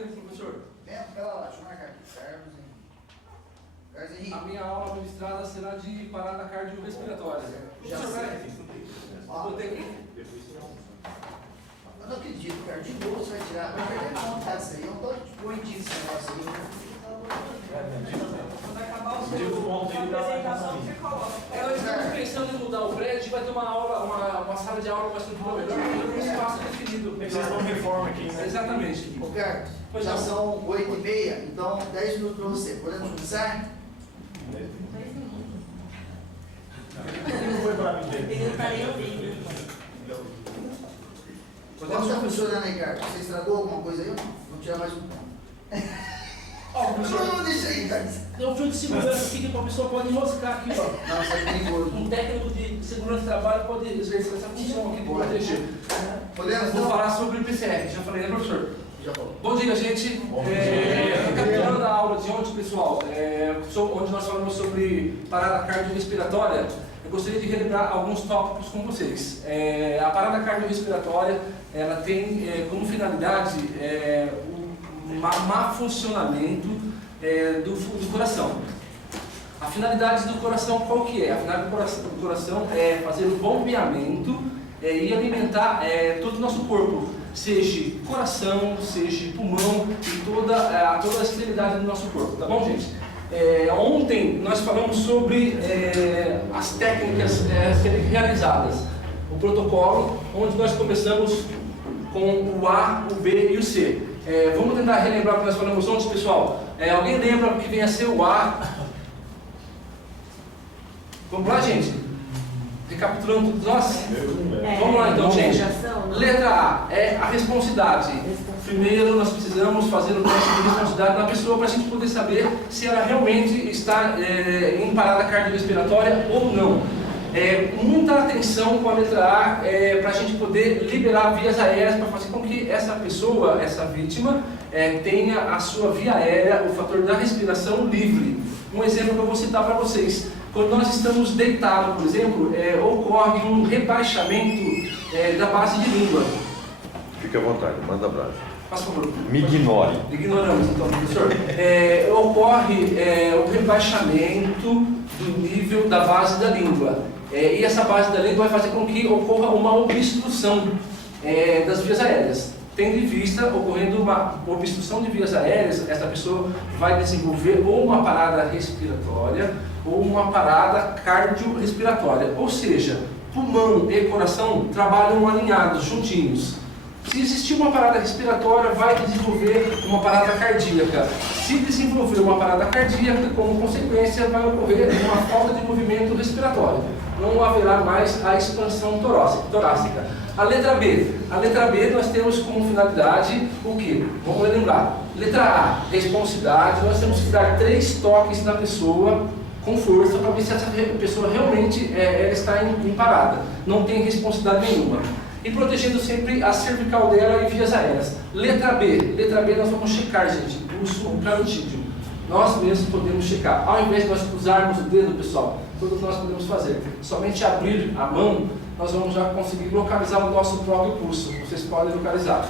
tempo, professor? Tempo, pera lá, deixa eu marcar aqui. Carlos Henrique. A minha aula ministrada será de parada cardiorrespiratória. Já Professor, sei. peraí. Botei aqui. Eu não acredito, cara. De novo você vai tirar. Vai perder conta disso aí. Eu tô doidinho esse negócio aí. Quando acabar o Digo, seu ontem ele dá apresentação, você coloca. Eu estou pensando em mudar o prédio, vai ter uma aula, uma sala de aula com uma estrutura melhor, com um espaço definido. Vocês estão reforma aqui, né? Exatamente. Ô, Carlos, Pois já não. são 8h30, então 10 minutos para você. Podemos começar? Não foi pra mim, gente. Ele está nem ouvindo. Como está funcionando aí, Carlos? Você estragou alguma coisa aí ou não? Vamos tirar mais um ponto. Ó, professor, Não, deixa aí, Carlos. tem um fio de segurança aqui que a pessoa pode enroscar aqui, ó. Não, isso é perigoso. Um técnico de segurança de trabalho pode exercer essa função aqui de proteger. Podemos, Vou então? falar sobre o IPCR, já falei, né, professor? Já falou. Bom dia, gente. Recapitulando a aula de ontem, pessoal, onde nós falamos sobre parada cardiorrespiratória, eu gostaria de relembrar alguns tópicos com vocês. A parada cardiorrespiratória, ela tem como finalidade um má funcionamento do coração. A finalidade do coração qual que é? A finalidade do coração é fazer o bombeamento e alimentar todo o nosso corpo, seja coração, seja pulmão e toda a extremidade do nosso corpo, tá bom, gente? Ontem nós falamos sobre as técnicas a serem realizadas, o protocolo, onde nós começamos com o A, o B e o C. Vamos tentar relembrar o que nós falamos ontem, pessoal? Alguém lembra o que vem a ser o A? Vamos lá, gente? Recapitulando todos nós? Vamos lá então, gente. Letra A é a responsividade. Primeiro nós precisamos fazer o teste de responsividade na pessoa para a gente poder saber se ela realmente está em parada cardiorrespiratória ou não. Muita atenção com a letra A para a gente poder liberar vias aéreas para fazer com que essa pessoa, essa vítima, tenha a sua via aérea, o fator da respiração livre. Um exemplo que eu vou citar para vocês. Quando nós estamos deitados, por exemplo, ocorre um rebaixamento da base de língua. Fique à vontade, manda abraço. Faz favor. Me ignore. Ignoramos então, professor. Ocorre o rebaixamento do nível da base da língua. E essa base da língua vai fazer com que ocorra uma obstrução das vias aéreas. Tendo em vista, ocorrendo uma obstrução de vias aéreas, essa pessoa vai desenvolver ou uma parada respiratória ou uma parada cardiorrespiratória. Ou seja, pulmão e coração trabalham alinhados, juntinhos. Se existir uma parada respiratória, vai desenvolver uma parada cardíaca. Se desenvolver uma parada cardíaca, como consequência, vai ocorrer uma falta de movimento respiratório. Não haverá mais a expansão torácica. A letra B. A letra B nós temos como finalidade o quê? Vamos lembrar. Letra A, responsividade. Nós temos que dar 3 toques na pessoa com força para ver se essa pessoa realmente ela está em parada. Não tem responsividade nenhuma. E protegendo sempre a cervical dela e vias aéreas. Letra B. Letra B nós vamos checar, gente, o carotídeo. Nós mesmos podemos checar. Ao invés de nós cruzarmos o dedo, pessoal, tudo que nós podemos fazer, somente abrir a mão, nós vamos já conseguir localizar o nosso próprio pulso. Vocês podem localizar.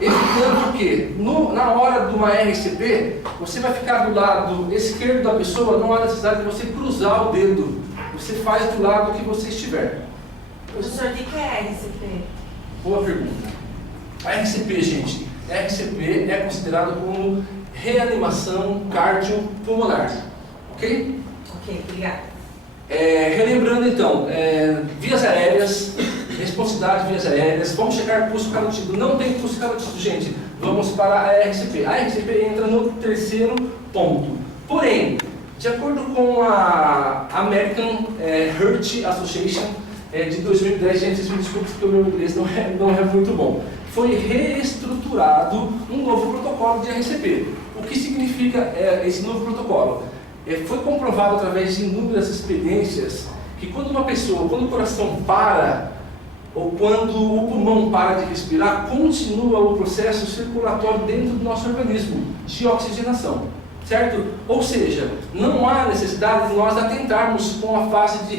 Evitando que, na hora de uma RCP, você vai ficar do lado esquerdo da pessoa, não há necessidade de você cruzar o dedo. Você faz do lado que você estiver. Professor, o que é RCP? Boa pergunta. A RCP, gente, a RCP é considerada como reanimação cardiopulmonar. Ok? Ok, obrigada. Relembrando então, vias aéreas, responsividade de vias aéreas, vamos checar pulso carotídeo. Não tem pulso carotídeo, gente. Vamos para a RCP. A RCP entra no 3º ponto. Porém, de acordo com a American Heart Association de 2010, gente, vocês me desculpem porque o meu inglês não é muito bom. Foi reestruturado um novo protocolo de RCP. O que significa esse novo protocolo? Foi comprovado através de inúmeras experiências que quando o coração para, ou quando o pulmão para de respirar, continua o processo circulatório dentro do nosso organismo de oxigenação, certo? Ou seja, não há necessidade de nós atentarmos com a fase de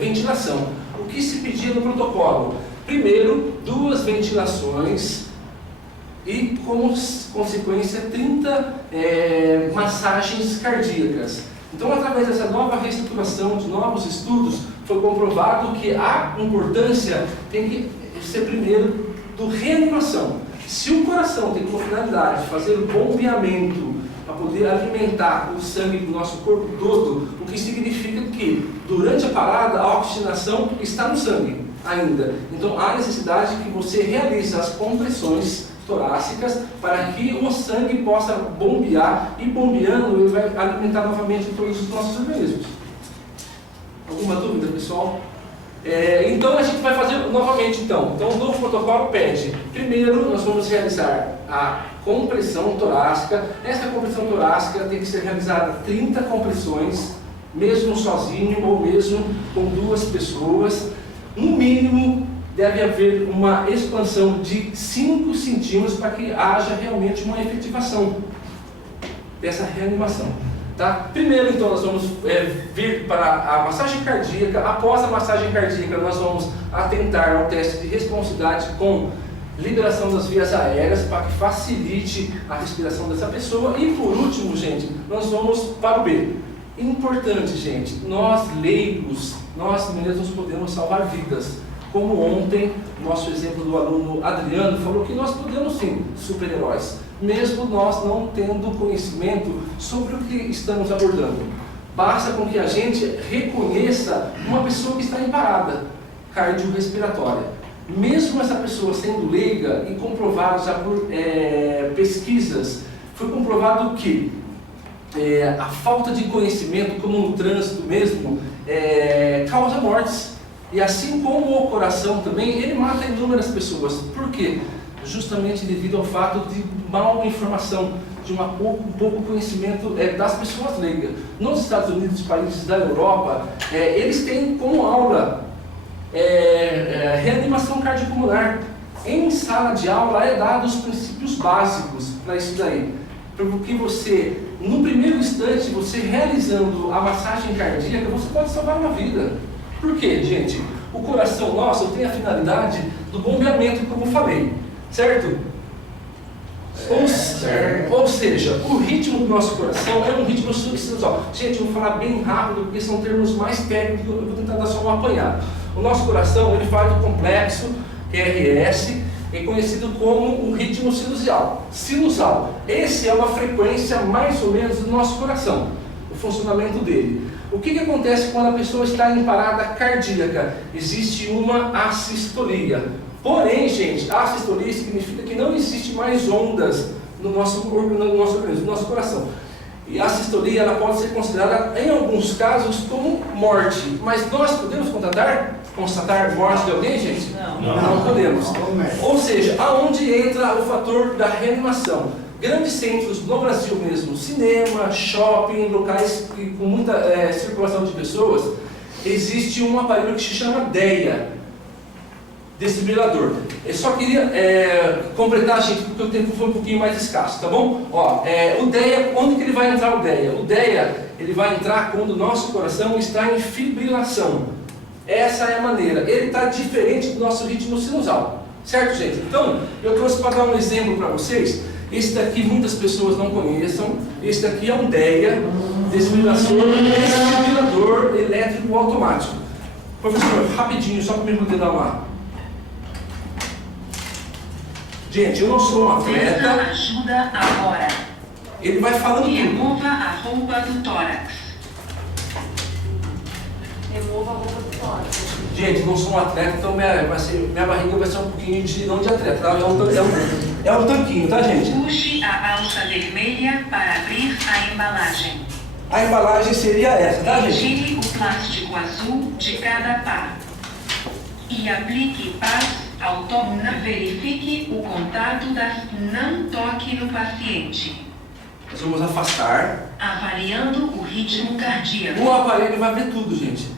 ventilação. O que se pedia no protocolo? Primeiro, 2 ventilações e, como consequência, 30 massagens cardíacas. Então, através dessa nova reestruturação, de novos estudos, foi comprovado que a importância tem que ser primeiro do reanimação. Se o coração tem como finalidade fazer o bombeamento para poder alimentar o sangue do nosso corpo todo, o que significa que durante a parada a oxigenação está no sangue ainda. Então há necessidade que você realize as compressões torácicas para que o sangue possa bombear, e bombeando ele vai alimentar novamente todos os nossos organismos. Alguma dúvida, pessoal? Então a gente vai fazer novamente então o novo protocolo pede, primeiro nós vamos realizar a compressão torácica. Essa compressão torácica tem que ser realizada 30 compressões, mesmo sozinho ou mesmo com 2 pessoas. No mínimo deve haver uma expansão de 5 centímetros para que haja realmente uma efetivação dessa reanimação. Tá? Primeiro, então, nós vamos vir para a massagem cardíaca. Após a massagem cardíaca, nós vamos atentar ao teste de responsividade com liberação das vias aéreas para que facilite a respiração dessa pessoa. E por último, gente, nós vamos para o B. Importante, gente, nós leigos, nós mesmos podemos salvar vidas. Como ontem, nosso exemplo do aluno Adriano falou que nós podemos sim, super-heróis, mesmo nós não tendo conhecimento sobre o que estamos abordando. Basta com que a gente reconheça uma pessoa que está em parada cardiorrespiratória. Mesmo essa pessoa sendo leiga, e comprovado já por pesquisas, foi comprovado que a falta de conhecimento, como no trânsito mesmo, causa mortes. E assim como o coração também, ele mata inúmeras pessoas. Por quê? Justamente devido ao fato de mal informação, de um pouco conhecimento das pessoas leigas. Nos Estados Unidos, países da Europa, eles têm como aula reanimação cardiopulmonar. Em sala de aula é dado os princípios básicos para isso daí. Porque você, no primeiro instante, você realizando a massagem cardíaca, você pode salvar uma vida. Por quê, gente? O coração nosso tem a finalidade do bombeamento, como falei, certo? Ou seja, o ritmo do nosso coração é um ritmo substancial. Gente, eu vou falar bem rápido, porque são termos mais técnicos, eu vou tentar dar só um apanhado. O nosso coração, ele faz o complexo QRS, é conhecido como o ritmo sinusal. Esse é uma frequência mais ou menos do nosso coração, o funcionamento dele. O que acontece quando a pessoa está em parada cardíaca? Existe uma assistolia. Porém, gente, a assistolia significa que não existe mais ondas no nosso organismo, no nosso coração. E a assistolia ela pode ser considerada, em alguns casos, como morte. Mas nós podemos constatar morte de alguém, gente? Não podemos. Ou seja, aonde entra o fator da reanimação? Grandes centros no Brasil mesmo, cinema, shopping, locais com muita circulação de pessoas, existe um aparelho que se chama DEA, desfibrilador. Eu só queria completar, gente, porque o tempo foi um pouquinho mais escasso, tá bom? O DEA, onde que ele vai entrar o DEA? O DEA, ele vai entrar quando o nosso coração está em fibrilação. Essa é a maneira. Ele está diferente do nosso ritmo sinusal. Certo, gente? Então, eu trouxe para dar um exemplo para vocês. Esse daqui muitas pessoas não conheçam. Esse daqui é um DEA, desfibrilador elétrico automático. Professor, rapidinho, só para me poder dar uma... Gente, eu não sou um atleta. Ajuda agora. Ele vai falando tudo. Remova a roupa do tórax. Remova a roupa do tórax. Gente, não sou um atleta, então minha barriga vai ser um pouquinho não de atleta, tá? É um tanquinho, tá, gente? Puxe a alça vermelha para abrir a embalagem. A embalagem seria essa, tá, gente? Retire o plástico azul de cada par. E aplique paz ao toque. Verifique o contato das... Não toque no paciente. Nós vamos afastar. Avaliando o ritmo cardíaco. O aparelho vai ver tudo, gente.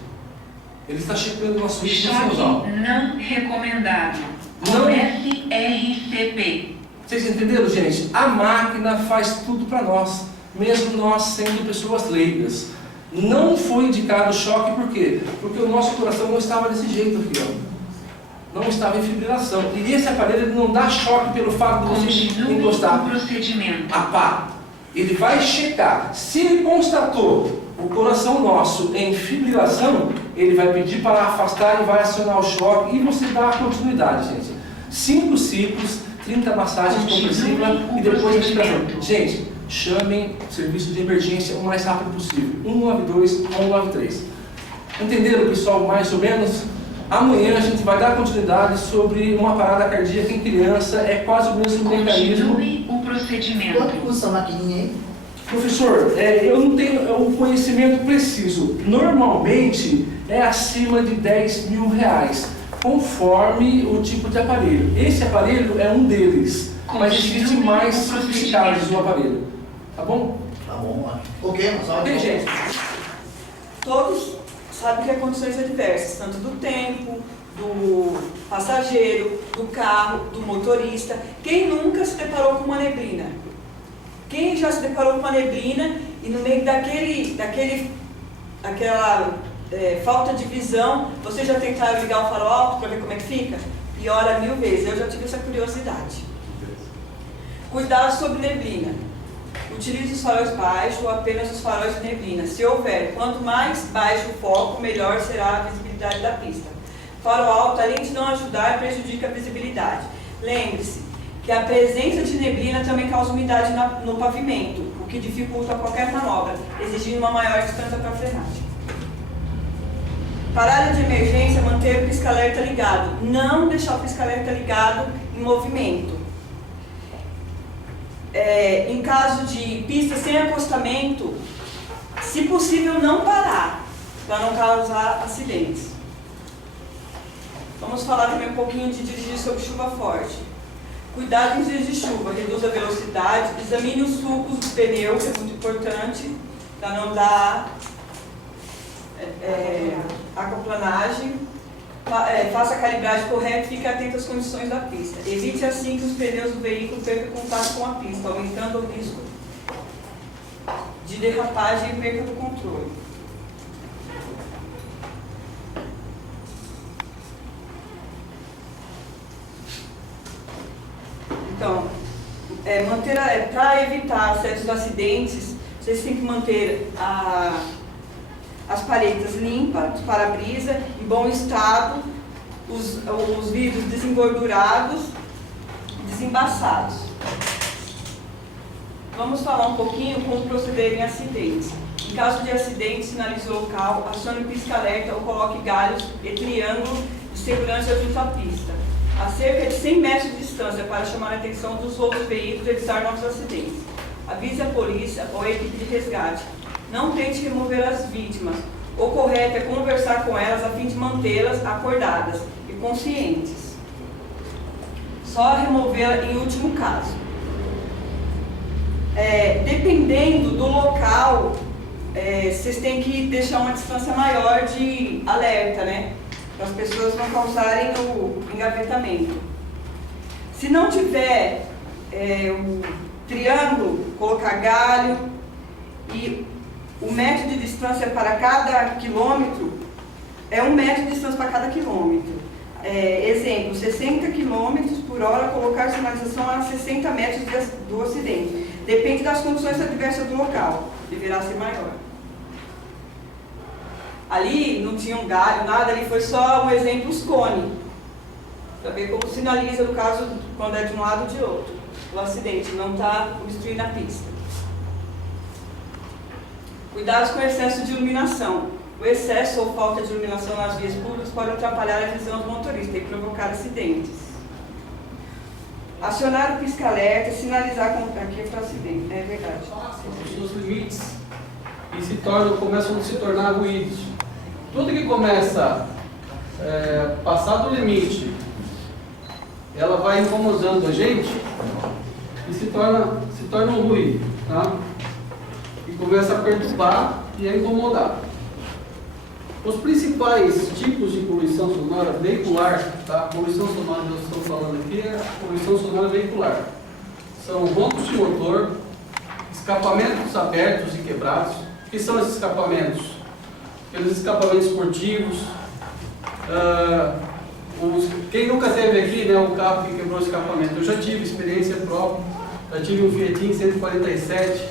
Ele está checando o nosso ritmo sinusal. Choque não recomendado. Não. Comece RCP. Vocês entenderam, gente? A máquina faz tudo para nós, mesmo nós sendo pessoas leigas. Não foi indicado choque, por quê? Porque o nosso coração não estava desse jeito aqui, ó. não estava em fibrilação. E esse aparelho ele não dá choque pelo fato de você Continue encostar o procedimento. a pá. Ele vai checar. Se ele constatou o coração nosso em fibrilação, ele vai pedir para afastar e vai acionar o choque e você dá a continuidade, gente. 5 ciclos, 30 massagens compressivas e depois a respiração. Gente, chamem o serviço de emergência o mais rápido possível. 192 ou 193. Entenderam, pessoal, mais ou menos? Amanhã a gente vai dar continuidade sobre uma parada cardíaca em criança. É quase o mesmo mecanismo. Continue o procedimento. Quanto custa a maquininha aí? Professor, eu não tenho o conhecimento preciso. Normalmente é acima de 10 mil reais, conforme o tipo de aparelho. Esse aparelho é um deles, mas existe mais sofisticados no aparelho. Tá bom? Tá bom, mano. Ok, mas só. Ok, gente. Todos sabem que há condições adversas, tanto do tempo, do passageiro, do carro, do motorista. Quem nunca se deparou com uma neblina? Quem já se deparou com uma neblina e no meio daquela falta de visão, vocês já tentaram ligar o farol alto para ver como é que fica? Piora 1000 vezes, eu já tive essa curiosidade. Cuidado sobre neblina. Utilize os faróis baixos ou apenas os faróis de neblina. Se houver, quanto mais baixo o foco, melhor será a visibilidade da pista. Farol alto, além de não ajudar, prejudica a visibilidade. Lembre-se que a presença de neblina também causa umidade no pavimento, o que dificulta qualquer manobra, exigindo uma maior distância para a frenagem. Parada de emergência, manter o pisca-alerta ligado. Não deixar o pisca-alerta ligado em movimento. Em caso de pista sem acostamento, se possível não parar, para não causar acidentes. Vamos falar também um pouquinho de dirigir sob chuva forte. Cuidado em dias de chuva, reduza a velocidade, examine os sulcos do pneu, que é muito importante, para não dar aquaplanagem. Faça a calibragem correta e fique atento às condições da pista. Evite assim que os pneus do veículo percam contato com a pista, aumentando o risco de derrapagem e perda do controle. Então, para evitar certos acidentes, vocês têm que manter as paredes limpas, os para-brisa em bom estado, os vidros desengordurados, desembaçados. Vamos falar um pouquinho como proceder em acidentes. Em caso de acidente, sinalize o local, acione o pisca-alerta ou coloque galhos e triângulo de segurança junto à pista, a cerca de 100 metros de distância, para chamar a atenção dos outros veículos e evitar novos acidentes. Avise a polícia ou a equipe de resgate. Não tente remover as vítimas. O correto é conversar com elas a fim de mantê-las acordadas e conscientes. Só removê-la em último caso. Dependendo do local, vocês têm que deixar uma distância maior de alerta, né? Para as pessoas não causarem o engavetamento. Se não tiver o triângulo, colocar galho e o metro de distância para cada quilômetro é 1 metro de distância para cada quilômetro. Exemplo, 60 km por hora, colocar sinalização a 60 metros do acidente. Depende das condições adversas do local, deverá ser maior. Ali não tinha um galho, nada, ali foi só um exemplo, os cones. Para ver como sinaliza, no caso, quando é de um lado ou de outro. O acidente não está obstruindo a pista. Cuidados com o excesso de iluminação. O excesso ou falta de iluminação nas vias públicas pode atrapalhar a visão do motorista e provocar acidentes. Acionar o pisca-alerta e sinalizar com... Aqui é para acidente, é verdade. Os limites e começam a se tornar ruídos. Tudo que começa a passar do limite, ela vai incomodando a gente e se torna um ruído, tá? E começa a perturbar e a incomodar. Os principais tipos de poluição sonora veicular, tá? Poluição sonora que nós estamos falando aqui é a poluição sonora veicular. São roncos de motor, escapamentos abertos e quebrados. O que são esses escapamentos? Aqueles escapamentos esportivos, quem nunca teve aqui, né, o carro que quebrou o escapamento, eu já tive experiência própria, já tive um Fiatinho 147,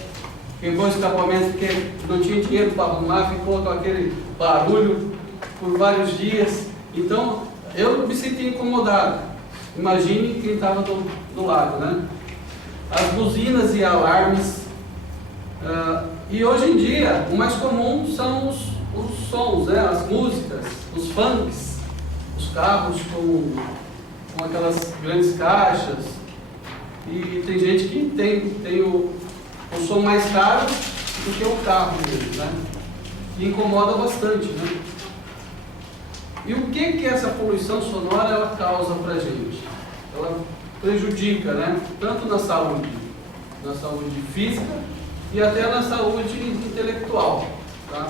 quebrou o escapamento porque não tinha dinheiro para arrumar, ficou com aquele barulho por vários dias. Então, eu me senti incomodado. Imagine quem estava do lado, né? As buzinas e alarmes. E hoje em dia, o mais comum são os sons, né? As músicas, os funks, os carros com aquelas grandes caixas. E tem gente que tem o som mais caro do que o carro mesmo, né? E incomoda bastante, né? E o que essa poluição sonora ela causa para a gente? Ela prejudica, né? Tanto na saúde física e até na saúde intelectual, tá?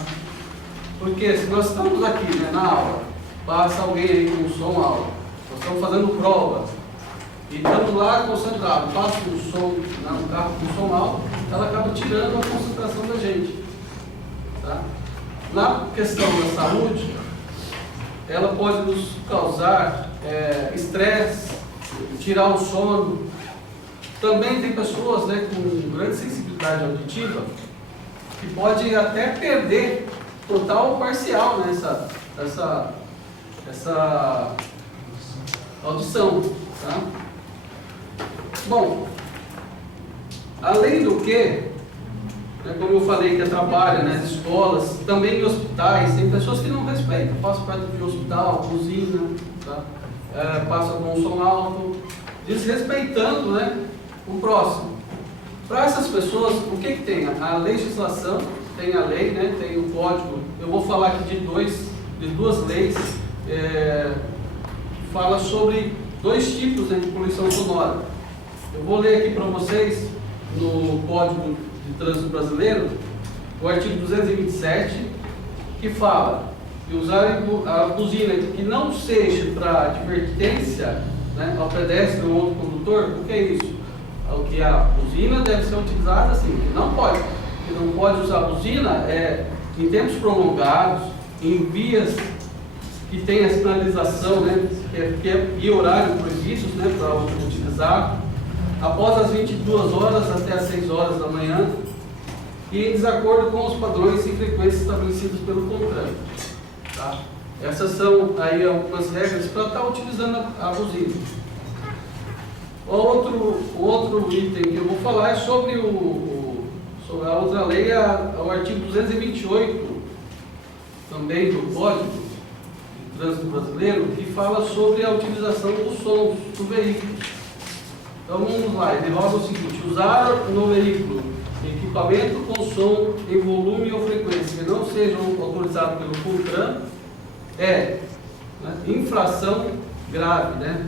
Porque se nós estamos aqui, né, na aula, passa alguém aí com som alto, nós estamos fazendo prova, e estamos lá concentrados, passa um som, um carro com som alto, ela acaba tirando a concentração da gente, tá? Na questão da saúde, ela pode nos causar estresse, tirar o sono. Também tem pessoas, né, com grande sensibilidade auditiva que pode até perder total ou parcial, né, essa audição. Tá? Bom, além do que, né, como eu falei, que trabalha nas escolas, também em hospitais, tem pessoas que não respeitam, passam perto de hospital, buzina, tá? Passa com um som alto, desrespeitando, né, o próximo. Para essas pessoas, o que tem? A legislação, tem a lei, né, tem o código. Eu vou falar aqui de duas leis que fala sobre dois tipos, né, de poluição sonora. Eu vou ler aqui para vocês no Código de Trânsito Brasileiro, o artigo 227, que fala de usar a buzina que não seja para advertência, né, ao pedestre ou outro condutor. O que é isso? O que a buzina deve ser utilizada assim, que não pode usar a buzina em tempos prolongados, em vias que tem a sinalização, né, e horário proibidos, né, para utilizar, após as 22 horas até as 6 horas da manhã, e em desacordo com os padrões e frequências estabelecidos pelo CONTRAN. Tá? Essas são aí algumas regras para estar utilizando a buzina. O outro item que eu vou falar é sobre a outra lei, o artigo 228, também do Código de Trânsito Brasileiro, que fala sobre a utilização dos sons do veículo. Então vamos lá, ele roga o seguinte: usar no veículo equipamento com som em volume ou frequência que não sejam autorizados pelo CONTRAN infração grave, né?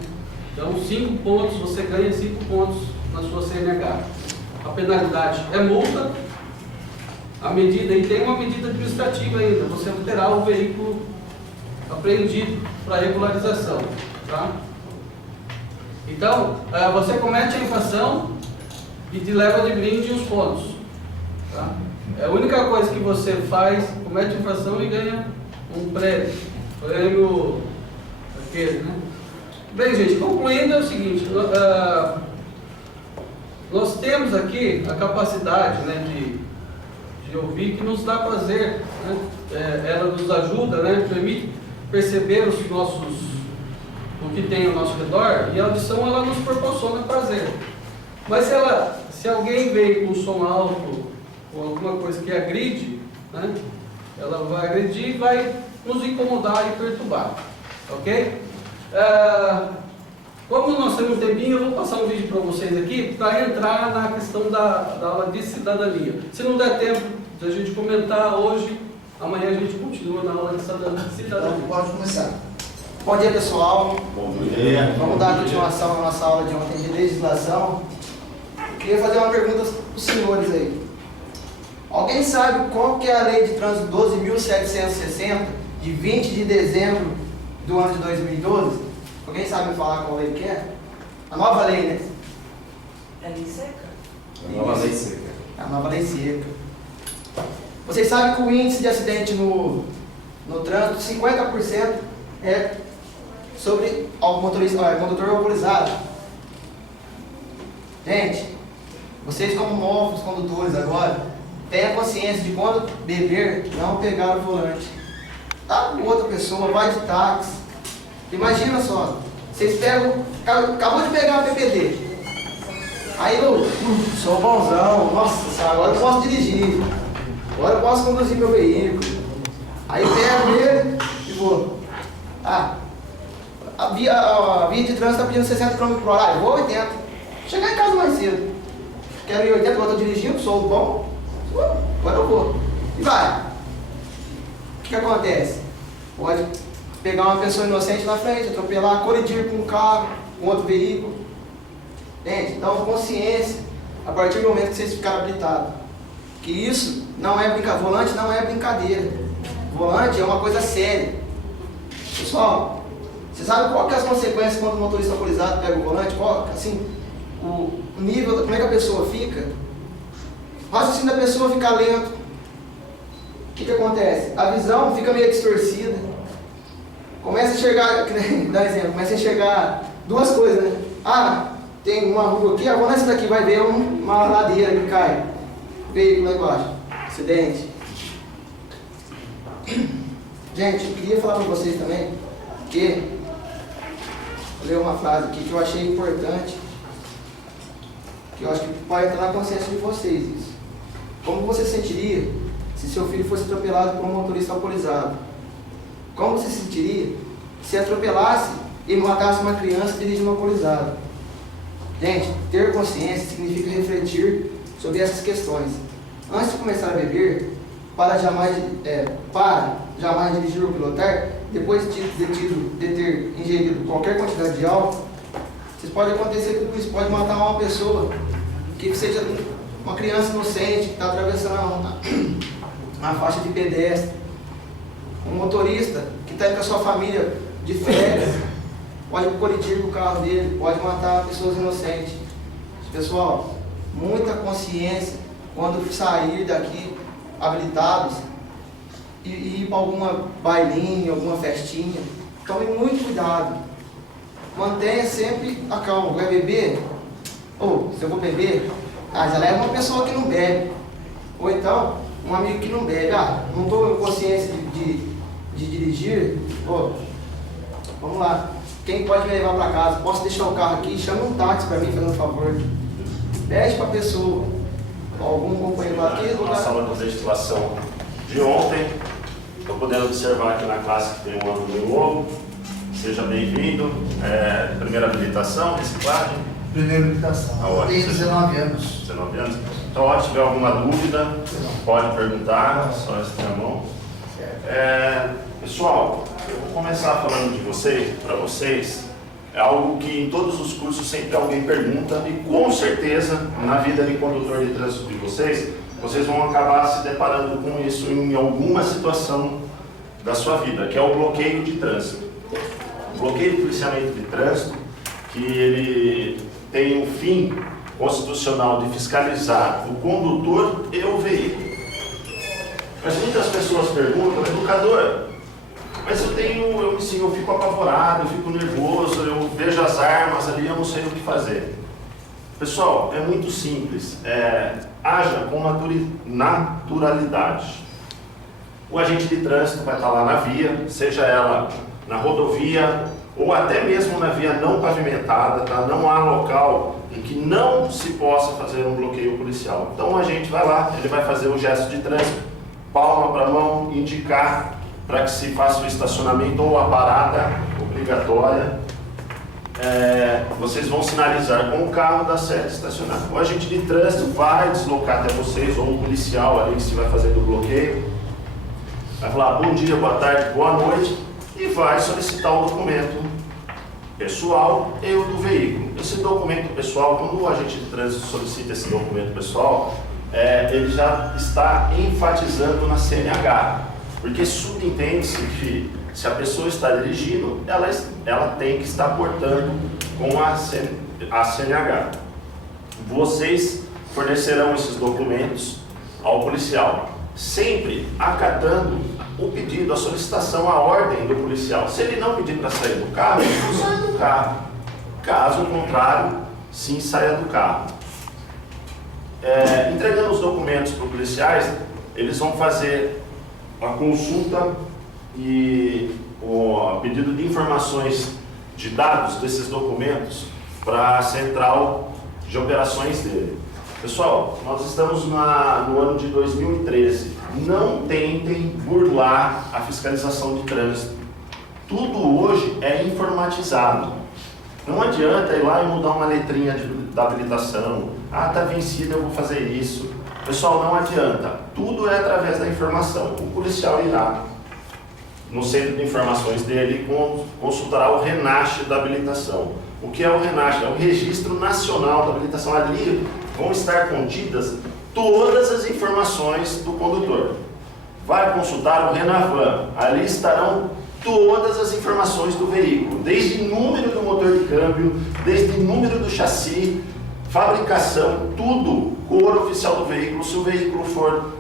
Então 5 pontos, você ganha 5 pontos na sua CNH. A penalidade é multa, a medida, e tem uma medida administrativa ainda, você terá o veículo apreendido para regularização, tá? Então, você comete a infração e te leva de brinde os pontos, tá? É a única coisa que você faz, comete a infração e ganha um prêmio aquele, né? Bem, gente, concluindo é o seguinte, nós temos aqui a capacidade, né, de ouvir, que nos dá prazer, né? Ela nos ajuda, né, permite perceber o que tem ao nosso redor, e a audição ela nos proporciona prazer. Mas se alguém veio com som alto ou alguma coisa que agride, né, ela vai agredir e vai nos incomodar e perturbar, ok? Como nós temos um tempinho, eu vou passar um vídeo para vocês aqui para entrar na questão da aula de cidadania. Se não der tempo de a gente comentar hoje, amanhã a gente continua na aula de cidadania. Então, pode começar. Bom dia, pessoal. Bom dia. Vamos dar continuação à nossa aula de ontem de legislação. Eu queria fazer uma pergunta para os senhores aí. Alguém sabe qual que é a lei de trânsito 12.760, de 20 de dezembro do ano de 2012? Alguém sabe me falar qual lei que é? A nova lei, né? É lei seca? A nova lei seca. A nova lei seca. Vocês sabem que o índice de acidente no trânsito, 50% sobre o condutor alcoolizado. Gente, vocês como novos condutores agora, tenham consciência de quando beber, não pegar o volante. Tá com outra pessoa, vai de táxi. Imagina só, vocês pegam, acabou de pegar a PPD. Aí eu sou bonzão, nossa senhora, agora eu posso dirigir. Agora eu posso conduzir meu veículo. Aí pego ele e vou. Ah, a via de trânsito está pedindo 60 km por hora. Eu vou 80. Chegar em casa mais cedo. Quero ir 80, agora estou dirigindo, sou bom. Agora eu vou. E vai. O que acontece? Pode pegar uma pessoa inocente na frente, atropelar, colidir com um carro, com outro veículo. Gente, então consciência, a partir do momento que vocês ficaram habilitados, que isso não é brincadeira, volante não é brincadeira. Volante é uma coisa séria. Pessoal, você sabe qual que é as consequências quando o motorista alcoolizado pega o volante? Qual, assim, o nível, como é que a pessoa fica? O raciocínio da pessoa fica lento. O que acontece? A visão fica meio distorcida. Começa a enxergar, dá exemplo, começa a enxergar duas coisas, né? Ah, tem uma rua aqui, agora nessa daqui vai ver uma ladeira que cai. Veículo lá embaixo. Acidente. Gente, eu queria falar para vocês também que vou ler uma frase aqui que eu achei importante, que eu acho que pode entrar na consciência de vocês isso. Como você se sentiria se seu filho fosse atropelado por um motorista alcoolizado? Como você se sentiria se atropelasse e matasse uma criança dirigindo alcoolizado? Gente, ter consciência significa refletir sobre essas questões. Antes de começar a beber, para jamais dirigir ou pilotar, depois de ter ingerido qualquer quantidade de álcool, pode acontecer tudo isso, pode matar uma pessoa, que seja uma criança inocente, que está atravessando uma faixa de pedestre, um motorista que está indo com a sua família de férias, pode colidir com o carro dele, pode matar pessoas inocentes. Pessoal, muita consciência quando sair daqui habilitados e ir para alguma bailinha, alguma festinha. Tome muito cuidado. Mantenha sempre a calma. Vai beber? Ou, se eu vou beber, já leva uma pessoa que não bebe. Ou então, um amigo que não bebe. Não estou com consciência de dirigir. Vamos lá. Quem pode me levar para casa? Posso deixar o carro aqui? Chama um táxi para mim, fazendo um favor. Pede para a pessoa. Algum companheiro lá aqui. Na sala de legislação de ontem, estou podendo observar aqui na classe que tem um aluno novo. Seja bem-vindo. Primeira habilitação, reciclagem? Primeira habilitação. Tenho 19 anos. 19 anos. Então, se tiver alguma dúvida, pode perguntar, só estender a mão. Pessoal, eu vou começar falando de vocês, para vocês. É algo que em todos os cursos sempre alguém pergunta e com certeza na vida de condutor de trânsito de vocês vão acabar se deparando com isso em alguma situação da sua vida, que é o bloqueio de trânsito. O bloqueio de policiamento de trânsito, que ele tem um fim constitucional de fiscalizar o condutor e o veículo. Mas muitas pessoas perguntam, educador, mas eu fico apavorado, eu fico nervoso, eu vejo as armas ali, eu não sei o que fazer. Pessoal, é muito simples, haja com naturalidade. O agente de trânsito vai estar lá na via, seja ela na rodovia ou até mesmo na via não pavimentada, tá? Não há local em que não se possa fazer um bloqueio policial. Então o agente vai lá, ele vai fazer o gesto de trânsito, palma para a mão, indicar para que se faça o estacionamento ou a parada obrigatória. Vocês vão sinalizar com o carro, dá certo estacionar. O agente de trânsito vai deslocar até vocês, ou um policial ali que se vai fazer do bloqueio, vai falar bom dia, boa tarde, boa noite, e vai solicitar o documento pessoal e o do veículo. Esse documento pessoal, quando o agente de trânsito solicita esse documento pessoal, ele já está enfatizando na CNH, porque subentende-se que se a pessoa está dirigindo, ela tem que estar portando com a CNH. Vocês fornecerão esses documentos ao policial, sempre acatando o pedido, a solicitação, a ordem do policial. Se ele não pedir para sair do carro, ele não sai do carro. Caso contrário, sim, saia do carro. Entregando os documentos para os policiais, eles vão fazer a consulta e o pedido de informações de dados desses documentos para a central de operações dele. Pessoal, nós estamos no ano de 2013. Não tentem burlar a fiscalização de trânsito. Tudo hoje é informatizado. Não adianta ir lá e mudar uma letrinha da habilitação. Ah, está vencida, eu vou fazer isso. Pessoal, não adianta. Tudo é através da informação. O policial irá no centro de informações dele consultará o RENASH da habilitação. O que é o RENASH? É o Registro Nacional da Habilitação. Ali vão estar contidas todas as informações do condutor. Vai consultar o RENAVAN. Ali estarão todas as informações do veículo, desde número do motor de câmbio, desde número do chassi, fabricação, tudo, cor oficial do veículo, se o veículo for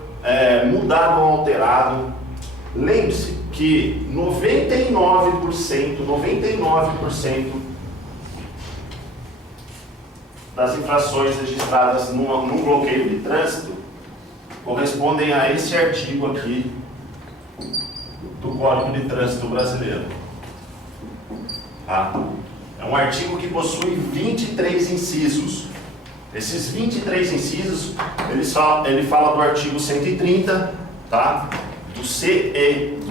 mudado ou alterado. Lembre-se que 99% das infrações registradas num bloqueio de trânsito correspondem a esse artigo aqui do Código de Trânsito Brasileiro. Tá? É um artigo que possui 23 incisos. Esses 23 incisos, ele fala do artigo 130, tá? do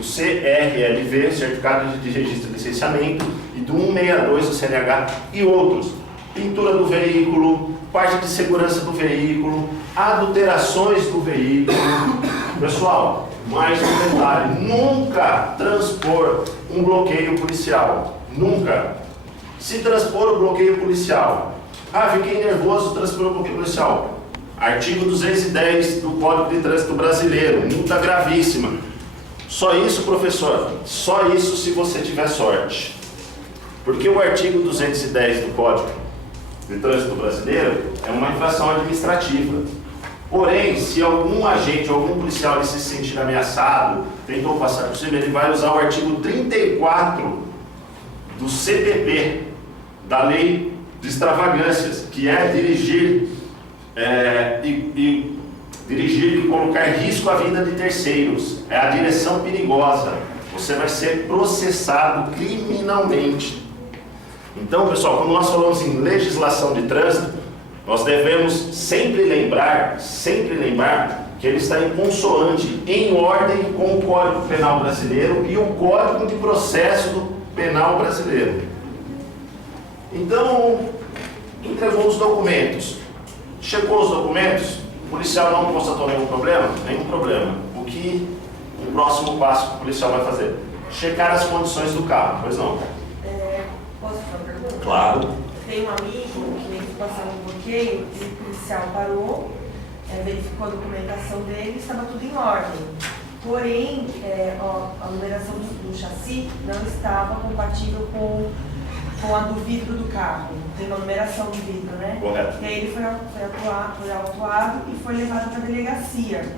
CRLV, Certificado de Registro e Licenciamento, e do 162 do CNH e outros. Pintura do veículo, parte de segurança do veículo, adulterações do veículo. Pessoal, mais um detalhe, nunca transpor um bloqueio policial, nunca. Se transpor o bloqueio policial, fiquei nervoso, transpor o bloqueio policial. Artigo 210 do Código de Trânsito Brasileiro, multa gravíssima. Só isso, professor, só isso se você tiver sorte. Porque o artigo 210 do Código de Trânsito Brasileiro é uma infração administrativa. Porém, se algum agente ou algum policial ele se sentir ameaçado, tentou passar por cima, ele vai usar o artigo 34 do CPP, da Lei de Extravagâncias, que é dirigir e colocar em risco a vida de terceiros. É a direção perigosa. Você vai ser processado criminalmente. Então, pessoal, quando nós falamos em legislação de trânsito, nós devemos sempre lembrar que ele está em consoante, em ordem com o Código Penal Brasileiro e o Código de Processo Penal Brasileiro. Então, entregou os documentos, checou os documentos, o policial não constatou nenhum problema? Nenhum problema. O próximo passo que o policial vai fazer? Checar as condições do carro, pois não? Posso fazer uma pergunta? Claro. Tem um amigo que passou um bloqueio e o policial parou, verificou a documentação dele e estava tudo em ordem. Porém, a numeração do chassi não estava compatível com a do vidro do carro. Tem uma numeração de vidro, né? Correto. E aí ele foi autuado e foi levado para a delegacia.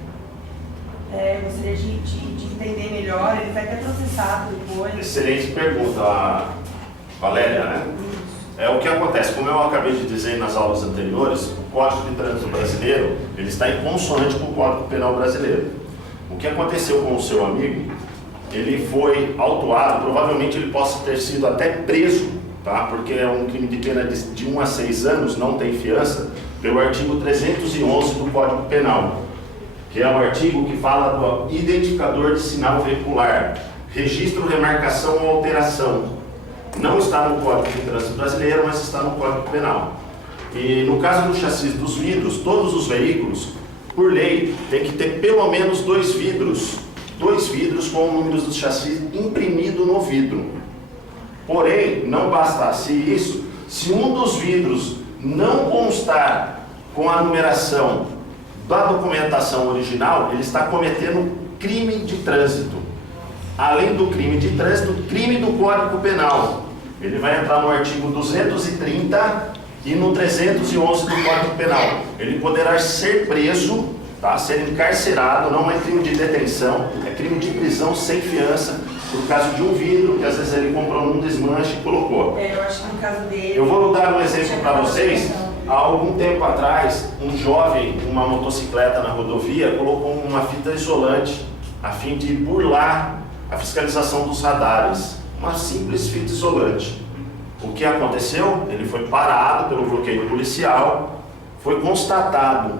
Gostaria de entender melhor, ele vai até processado depois. Excelente pergunta, Valéria, né? O que acontece, como eu acabei de dizer nas aulas anteriores, o Código de Trânsito Brasileiro, ele está em consonante com o Código Penal Brasileiro. O que aconteceu com o seu amigo, ele foi autuado, provavelmente ele possa ter sido até preso, tá? Porque é um crime de pena de 1 a 6 anos, não tem fiança, pelo artigo 311 do Código Penal, que é o artigo que fala do identificador de sinal veicular, registro, remarcação ou alteração. Não está no Código de Trânsito Brasileiro, mas está no Código Penal. E no caso do chassi dos vidros, todos os veículos, por lei, tem que ter pelo menos 2 vidros com o número do chassi imprimido no vidro. Porém, não bastasse isso, se um dos vidros não constar com a numeração da documentação original, ele está cometendo crime de trânsito. Além do crime de trânsito, crime do Código Penal. Ele vai entrar no artigo 230 e no 311 do Código Penal. Ele poderá ser preso tá? Ser encarcerado não é crime de detenção, é crime de prisão sem fiança, por causa de um vidro que às vezes ele comprou num desmanche e colocou. Eu acho que no caso dele... Eu vou dar um exemplo para vocês. Há algum tempo atrás, um jovem com uma motocicleta na rodovia colocou uma fita isolante a fim de burlar a fiscalização dos radares. Uma simples fita isolante. O que aconteceu? Ele foi parado pelo bloqueio policial, foi constatado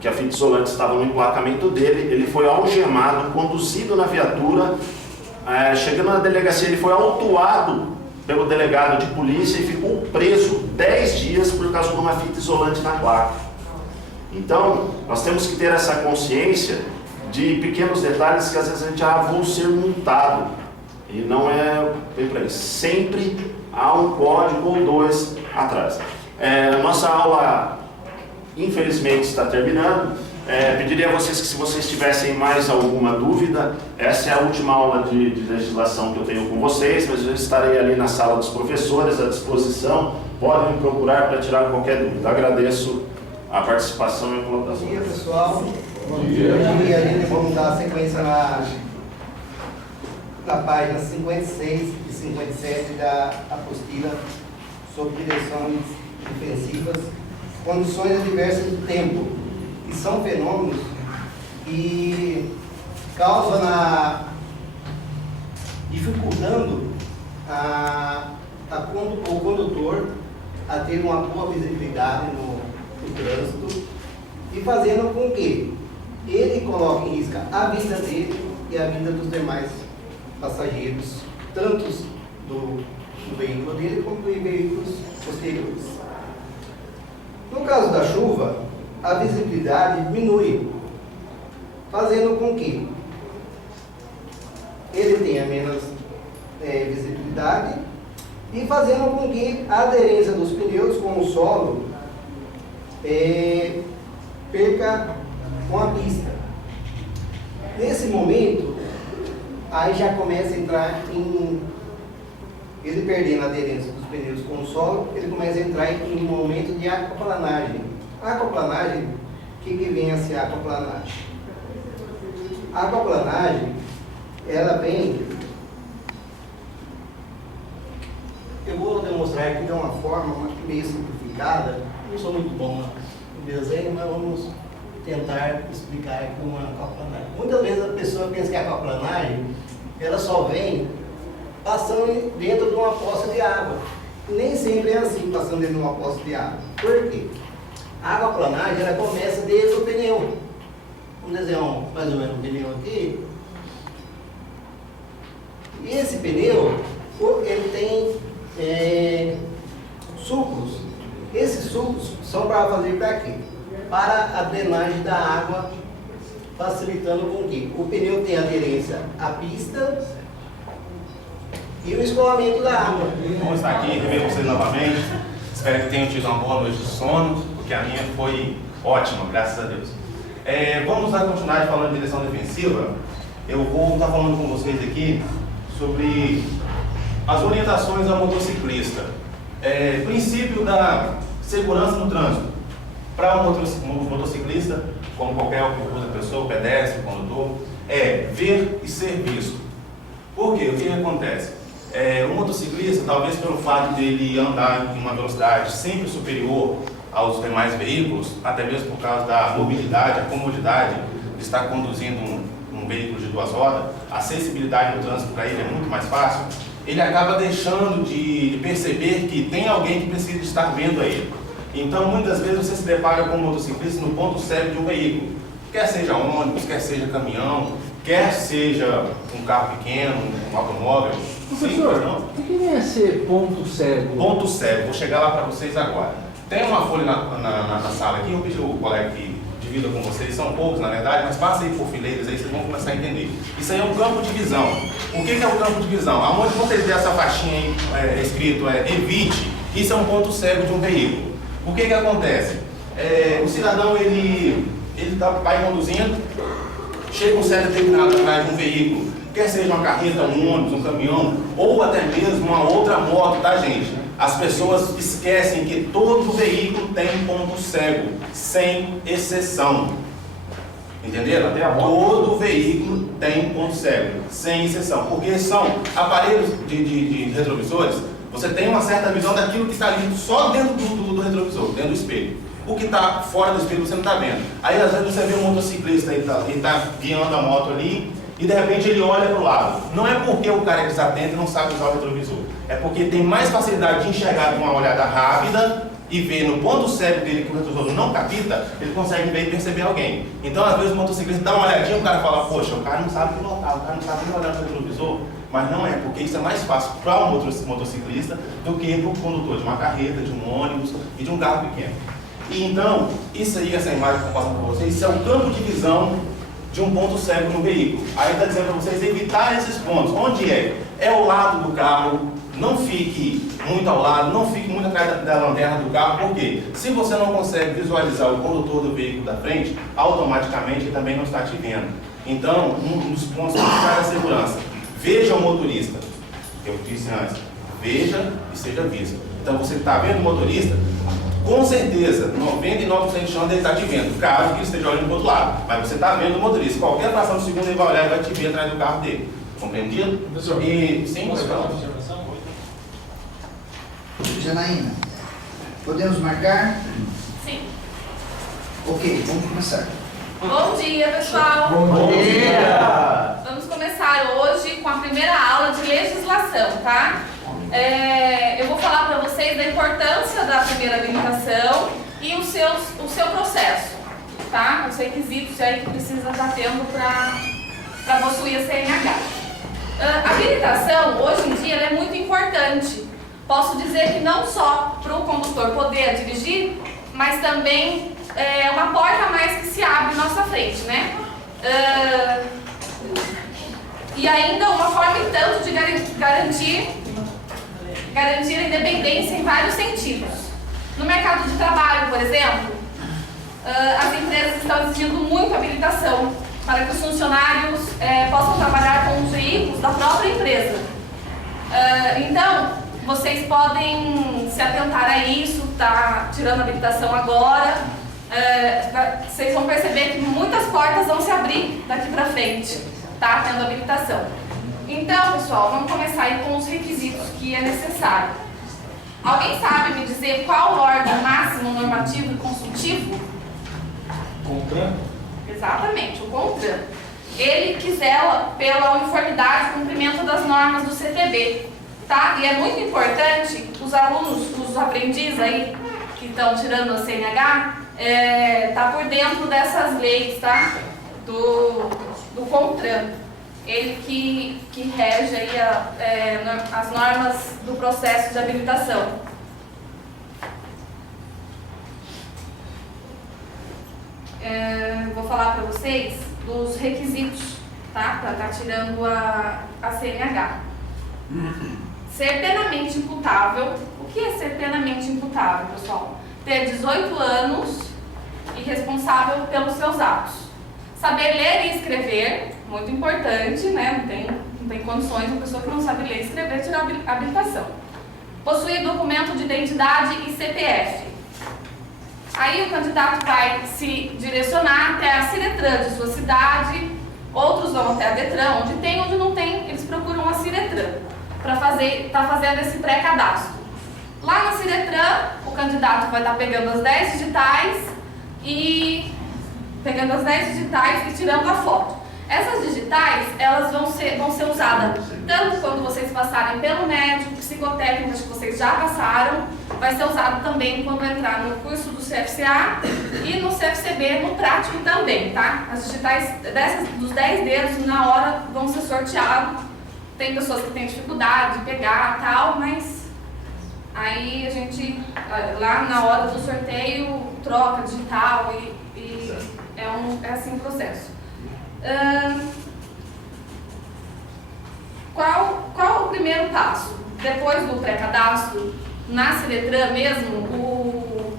que a fita isolante estava no emplacamento dele, ele foi algemado, conduzido na viatura, chegando na delegacia ele foi autuado pelo delegado de polícia e ficou preso 10 dias por causa de uma fita isolante na placa. Então, nós temos que ter essa consciência de pequenos detalhes que às vezes a gente vou ser multado. E não é bem para isso. Sempre há um código ou dois atrás. Nossa aula, infelizmente, está terminando. Pediria a vocês que, se vocês tivessem mais alguma dúvida, essa é a última aula de legislação que eu tenho com vocês, mas eu estarei ali na sala dos professores à disposição. Podem me procurar para tirar qualquer dúvida. Agradeço a participação e a colaboração. Bom dia, pessoal. Bom dia. Hoje a gente vamos dar sequência na página 56 e 57 da apostila sobre direções defensivas, condições adversas do tempo, que são fenômenos que causam dificultando o condutor a ter uma boa visibilidade no trânsito e fazendo com que ele coloque em risco a vida dele e a vida dos demais passageiros, tanto do veículo dele como dos veículos posteriores. No caso da chuva, a visibilidade diminui, fazendo com que ele tenha menos visibilidade e fazendo com que a aderência dos pneus com o solo perca com a pista. Nesse momento, aí já começa a entrar ele perdendo a aderência dos pneus com o solo, ele começa a entrar em um momento de aquaplanagem. A aquaplanagem, o que vem a ser a aquaplanagem? A aquaplanagem, ela vem... Eu vou demonstrar aqui de uma forma meio simplificada. Não sou muito bom no desenho, mas vamos tentar explicar como é a aquaplanagem. Muitas vezes a pessoa pensa que a aquaplanagem, ela só vem passando dentro de uma poça de água. Nem sempre é assim, passando dentro de uma poça de água. Por quê? A aquaplanagem, ela começa desde o pneu. Vamos desenhar mais ou menos um pneu aqui. E esse pneu, ele tem sucos. Esses sucos são para fazer para quê? Para a drenagem da água, facilitando com que o pneu tenha aderência à pista e o escoamento da água. Vamos estar aqui, rever vocês novamente. Espero que tenham tido uma boa noite de sono, porque a minha foi ótima, graças a Deus. Vamos dar continuidade falando de direção defensiva. Eu vou estar falando com vocês aqui sobre as orientações ao motociclista. Princípio da segurança no trânsito. Para um motociclista, como qualquer outra pessoa, pedestre, condutor, é ver e ser visto. Por quê? O que acontece? O motociclista, talvez pelo fato de ele andar em uma velocidade sempre superior aos demais veículos, até mesmo por causa da mobilidade, a comodidade de estar conduzindo um veículo de duas rodas, a acessibilidade no trânsito para ele é muito mais fácil, ele acaba deixando de perceber que tem alguém que precisa estar vendo a ele. Então, muitas vezes você se depara com um motociclista no ponto cego de um veículo, quer seja ônibus, quer seja caminhão, quer seja um carro pequeno, um automóvel. Professor, o que vem a ser ponto cego? Ponto cego, vou chegar lá para vocês agora. Tem uma folha na sala aqui, eu pedi o colega que divida com vocês, são poucos na verdade, mas passa aí por fileiras aí, vocês vão começar a entender. Isso aí é um campo de visão. O que é o campo de visão? Aonde vocês vêem essa faixinha aí escrito evite, isso é um ponto cego de um veículo. O que acontece? O cidadão, ele vai conduzindo, chega um certo determinado atrás de um veículo, quer seja uma carreta, um ônibus, um caminhão, ou até mesmo uma outra moto, tá, gente? As pessoas esquecem que todo veículo tem ponto cego, sem exceção. Entenderam? Até a moto. Todo veículo tem um ponto cego, sem exceção, porque são aparelhos de retrovisores. Você tem uma certa visão daquilo que está ali só dentro do retrovisor, dentro do espelho. O que está fora do espelho você não está vendo. Aí às vezes você vê um motociclista, ele está guiando a moto ali e de repente ele olha para o lado. Não é porque o cara é desatento e não sabe usar o retrovisor. É porque tem mais facilidade de enxergar com uma olhada rápida e ver no ponto cego dele que o retrovisor não capta, ele consegue ver e perceber alguém. Então às vezes o motociclista dá uma olhadinha e o cara fala, poxa, o cara não sabe pilotar, o cara não sabe nem olhar no retrovisor. Mas não é, porque isso é mais fácil para um motociclista do que para o condutor de uma carreta, de um ônibus e de um carro pequeno. E então, isso aí, essa imagem que eu estou passando para vocês, isso é o campo de visão de um ponto cego no veículo. Aí está dizendo para vocês evitar esses pontos. Onde é? É ao lado do carro, não fique muito ao lado, não fique muito atrás da lanterna do carro, porque se você não consegue visualizar o condutor do veículo da frente, automaticamente ele também não está te vendo. Então, um dos pontos principais da segurança, veja o motorista, que eu disse antes, veja e seja visto. Então você está vendo o motorista, com certeza, 99% de chance dele estar te vendo, caso que ele esteja olhando para o outro lado. Mas você está vendo o motorista, qualquer fração de segundo ele vai olhar e vai te ver atrás do carro dele. Compreendido? Professor, E sim, posso você falar fala. uma observação? Janaína, podemos marcar? Sim. Ok, vamos começar. Bom dia, pessoal. Bom dia! Vamos começar hoje com a primeira aula de legislação, tá? Eu vou falar para vocês da importância da primeira habilitação e o seu processo, tá? Os requisitos aí que precisa estar tendo para possuir a CNH. A habilitação, hoje em dia, ela é muito importante. Posso dizer que não só para o condutor poder dirigir, mas também é uma porta a mais que se abre na nossa frente, né? E ainda uma forma e tanto de garantir a independência em vários sentidos. No mercado de trabalho, por exemplo, as empresas estão exigindo muito habilitação para que os funcionários possam trabalhar com os veículos da própria empresa. Então, vocês podem se atentar a isso, tá tirando a habilitação agora. Vocês vão perceber que muitas portas vão se abrir daqui para frente, tá? Tendo habilitação. Então, pessoal, vamos começar aí com os requisitos que é necessário. Alguém sabe me dizer qual o órgão máximo normativo e consultivo? CONTRAN? Exatamente, o CONTRAN. Ele que zela pela uniformidade e cumprimento das normas do CTB, tá? E é muito importante os alunos, os aprendizes aí que estão tirando a CNH, tá por dentro dessas leis, tá? Do CONTRAN. Ele que rege aí as normas do processo de habilitação. Vou falar para vocês dos requisitos, tá? Para estar tirando a CNH. Ser plenamente imputável. O que é ser plenamente imputável, pessoal? Ter 18 anos e responsável pelos seus atos. Saber ler e escrever, muito importante, né? Não tem condições uma pessoa que não sabe ler e escrever tirar a habilitação. Possuir documento de identidade e CPF. Aí o candidato vai se direcionar até a Ciretran de sua cidade, outros vão até a Detran, onde não tem, eles procuram a Ciretran para tá fazendo esse pré-cadastro. Lá na Ciretran, o candidato vai estar pegando as 10 digitais e tirando a foto. Essas digitais, elas vão ser usadas tanto quando vocês passarem pelo médico, psicotécnico, que vocês já passaram, vai ser usado também quando entrar no curso do CFCA e no CFCB, no prático também, tá? As digitais dos 10 dedos, na hora, vão ser sorteados. Tem pessoas que têm dificuldade de pegar e tal, mas aí a gente, lá na hora do sorteio, troca digital e é assim o processo. Qual o primeiro passo? Depois do pré-cadastro, na Ciretran mesmo, o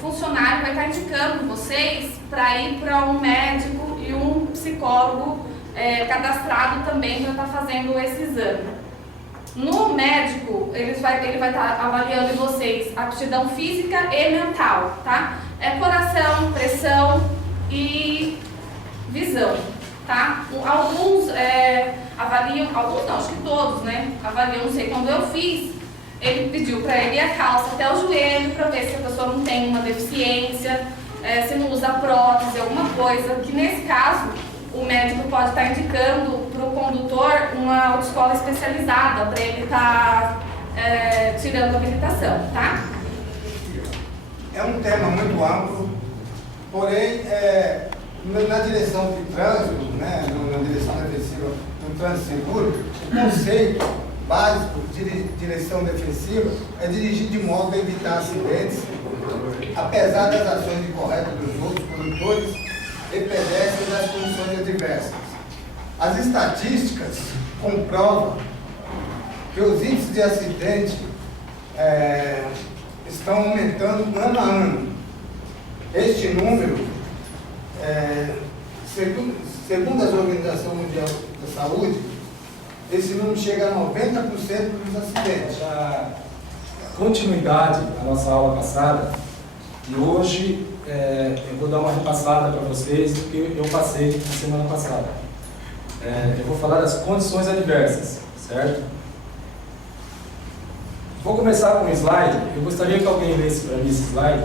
funcionário vai estar indicando vocês para ir para um médico e um psicólogo cadastrado também para estar fazendo esse exame. No médico, ele vai estar avaliando em vocês aptidão física e mental, tá? Coração, pressão, e visão, tá? Alguns avaliam, alguns não, acho que todos, né? Avaliam, não sei, quando eu fiz, ele pediu para erguer a calça até o joelho para ver se a pessoa não tem uma deficiência, se não usa prótese, alguma coisa, que nesse caso o médico pode estar indicando para o condutor uma autoescola especializada para ele estar tirando a habilitação, tá? É um tema muito amplo, porém, na direção de trânsito, né, na direção defensiva do trânsito seguro, o conceito básico de direção defensiva é dirigir de modo a evitar acidentes, apesar das ações incorretas dos outros condutores e pedestres nas condições adversas. As estatísticas comprovam que os índices de acidente estão aumentando ano a ano. Este número, segundo a Organização Mundial da Saúde, esse número chega a 90% dos acidentes. A continuidade da nossa aula passada, e hoje eu vou dar uma repassada para vocês do que eu passei na semana passada. Eu vou falar das condições adversas, certo? Vou começar com um slide. Eu gostaria que alguém lesse para mim esse slide.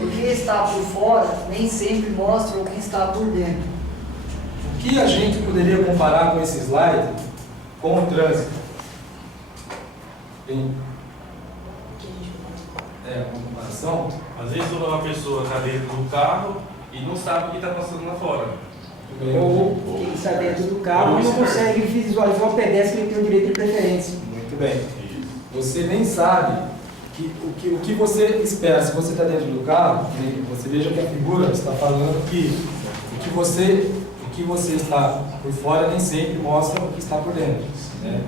O que está por fora nem sempre mostra o que está por dentro. O que a gente poderia comparar com esse slide com o trânsito? Tem uma comparação? Às vezes uma pessoa está dentro do carro e não sabe o que está passando lá fora. Ou quem está dentro do carro não consegue visualizar o pedestre que tem o direito de preferência. Muito bem. Você nem sabe o que você espera. Se você está dentro do carro, você veja que a figura está falando que o que você está por fora nem sempre mostra o que está por dentro. Né?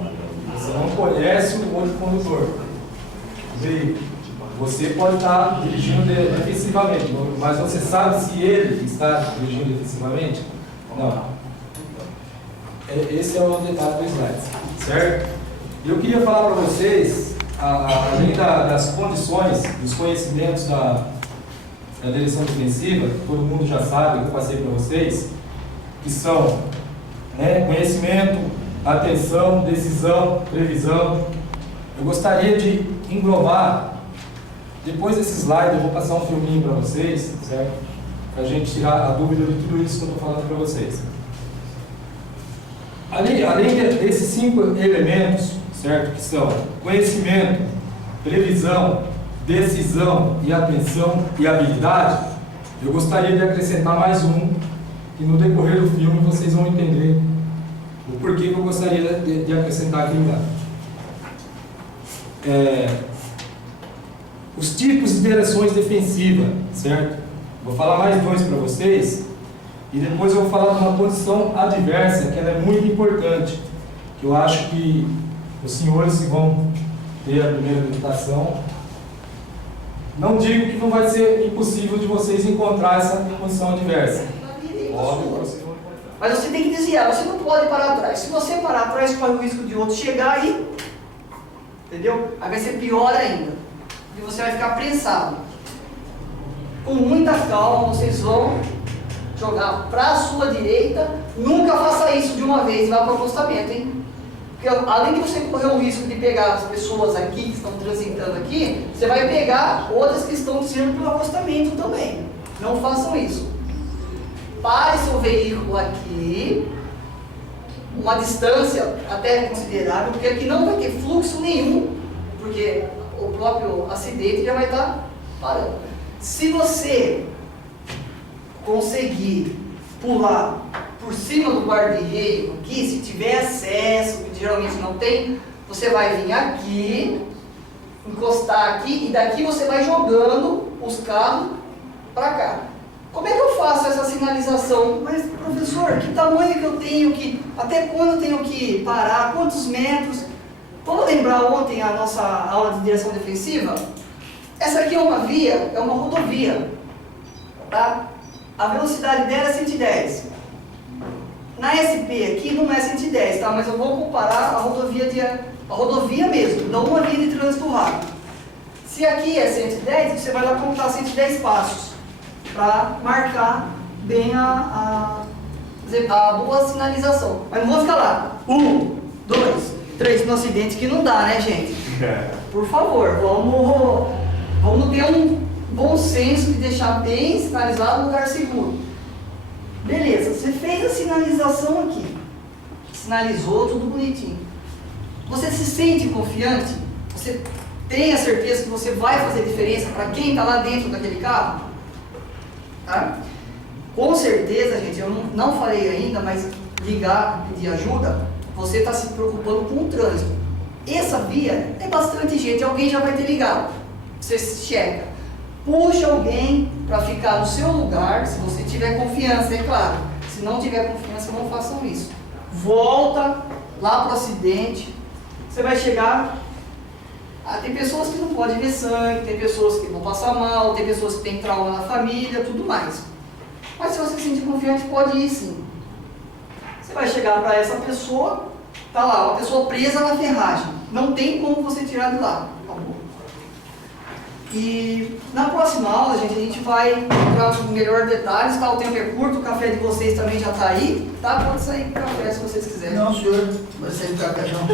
Você não conhece o outro condutor do veículo. Você pode estar dirigindo defensivamente, mas você sabe se ele está dirigindo defensivamente? Não. Esse é o detalhe do slide, certo? E eu queria falar para vocês, além das condições, dos conhecimentos da direção defensiva, que todo mundo já sabe, que eu passei para vocês, que são conhecimento, atenção, decisão, previsão. Eu gostaria de englobar, depois desse slide eu vou passar um filminho para vocês, certo? Para a gente tirar a dúvida de tudo isso que eu estou falando para vocês. Além desses 5 elementos, certo? Que são conhecimento, previsão, decisão e atenção e habilidade, eu gostaria de acrescentar mais um, que no decorrer do filme vocês vão entender o porquê que eu gostaria de acrescentar aqui embaixo. Os tipos de direções defensivas, certo? Vou falar mais 2 para vocês e depois eu vou falar de uma condição adversa, que ela é muito importante, que eu acho que os senhores que vão ter a primeira habilitação, não digo que não vai ser impossível de vocês encontrar essa condição adversa. Óbvio, vocês vão encontrar. Mas você tem que desviar, você não pode parar atrás. Se você parar atrás, corre o risco de outro chegar aí, entendeu? Aí vai ser pior ainda. E você vai ficar prensado. Com muita calma, vocês vão jogar para a sua direita. Nunca faça isso de uma vez e vá para o acostamento, hein? Porque além de você correr o risco de pegar as pessoas aqui que estão transitando aqui, você vai pegar outras que estão descendo pelo acostamento também. Não façam isso. Pare seu veículo aqui, uma distância até considerável, porque aqui não vai ter fluxo nenhum, porque o próprio acidente já vai estar parando. Se você conseguir pular por cima do guarda-reio aqui, se tiver acesso, que geralmente não tem, você vai vir aqui, encostar aqui e daqui você vai jogando os carros para cá. Como é que eu faço essa sinalização? Mas, professor, que tamanho que eu tenho que... Até quando eu tenho que parar? Quantos metros? Vamos lembrar ontem a nossa aula de direção defensiva? Essa aqui é uma via, é uma rodovia. Tá? A velocidade dela é 110. Na SP aqui não é 110, tá? Mas eu vou comparar a rodovia mesmo, não uma via de trânsito rápido. Se aqui é 110, você vai lá contar 110 passos. para marcar bem a boa sinalização. Mas não vou ficar lá. 1, 2, 3 no acidente que não dá, né, gente? Por favor, vamos ter um bom senso de deixar bem sinalizado no lugar seguro. Beleza, você fez a sinalização aqui. Sinalizou, tudo bonitinho. Você se sente confiante? Você tem a certeza que você vai fazer diferença para quem está lá dentro daquele carro? Tá? Com certeza, gente, eu não falei ainda, mas ligar, pedir ajuda, você está se preocupando com o trânsito. Essa via é bastante gente, alguém já vai ter ligado. Você checa. Puxa alguém para ficar no seu lugar, se você tiver confiança, é claro. Se não tiver confiança, não façam isso. Volta lá para o acidente. Você vai chegar. Tem pessoas que não podem ver sangue, tem pessoas que vão passar mal, tem pessoas que têm trauma na família, tudo mais. Mas se você se sentir confiante, pode ir sim. Você vai chegar para essa pessoa, tá lá, uma pessoa presa na ferragem. Não tem como você tirar de lá. Acabou. E na próxima aula, gente, a gente vai entrar com melhores detalhes, tá? O tempo é curto, o café de vocês também já está aí, tá? Pode sair com café se vocês quiserem. Não, senhor, vai sair com café não.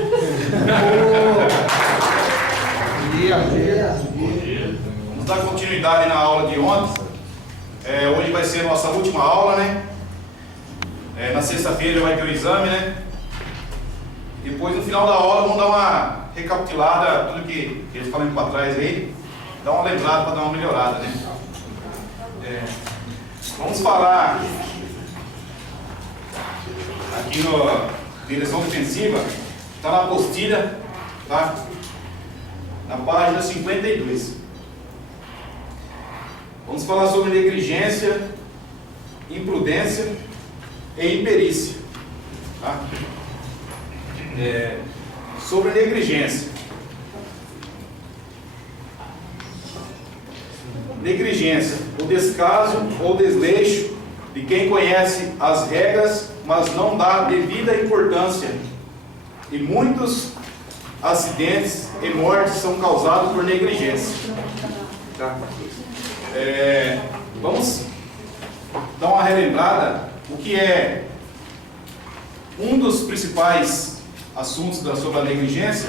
Vamos dar continuidade na aula de ontem. Hoje vai ser a nossa última aula, né? Na sexta-feira vai ter o exame, né? Depois, no final da aula, vamos dar uma recapitulada, tudo que eles falaram para trás aí. Dá uma lembrada para dar uma melhorada, né? Vamos falar aqui na direção defensiva, está na apostila, tá? Na página 52. Vamos falar sobre negligência, imprudência e imperícia. Tá? Sobre negligência. Negligência, o descaso ou desleixo de quem conhece as regras, mas não dá devida importância. E muitos acidentes e mortes são causados por negligência. Tá? Vamos dar uma relembrada o que é um dos principais assuntos sobre a negligência.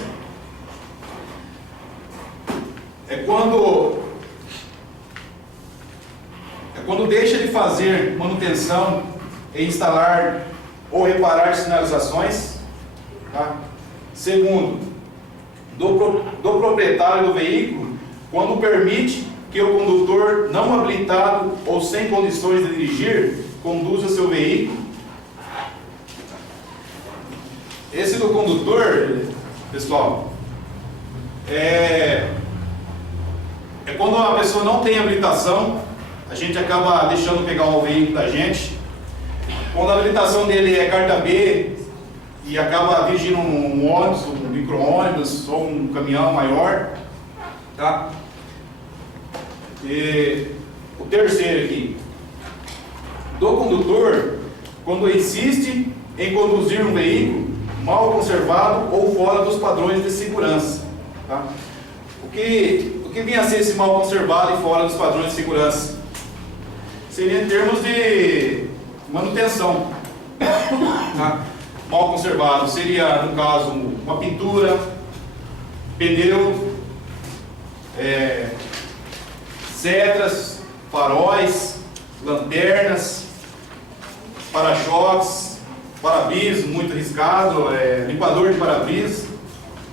É quando deixa de fazer manutenção e instalar ou reparar sinalizações. Tá? Segundo, do proprietário do veículo, quando permite que o condutor não habilitado ou sem condições de dirigir conduza seu veículo. Esse do condutor, pessoal, é quando a pessoa não tem habilitação, a gente acaba deixando pegar o veículo da gente. Quando a habilitação dele é carta B e acaba dirigindo um ônibus, um micro-ônibus ou um caminhão maior, tá? E o terceiro aqui, do condutor, quando insiste em conduzir um veículo mal conservado ou fora dos padrões de segurança. Tá? O que vinha a ser esse mal conservado e fora dos padrões de segurança? Seria em termos de manutenção. Tá? Mal conservado seria, no caso, uma pintura, pneu, cetras, faróis, lanternas, para-choques, para-brisa muito arriscado, limpador de para-brisa,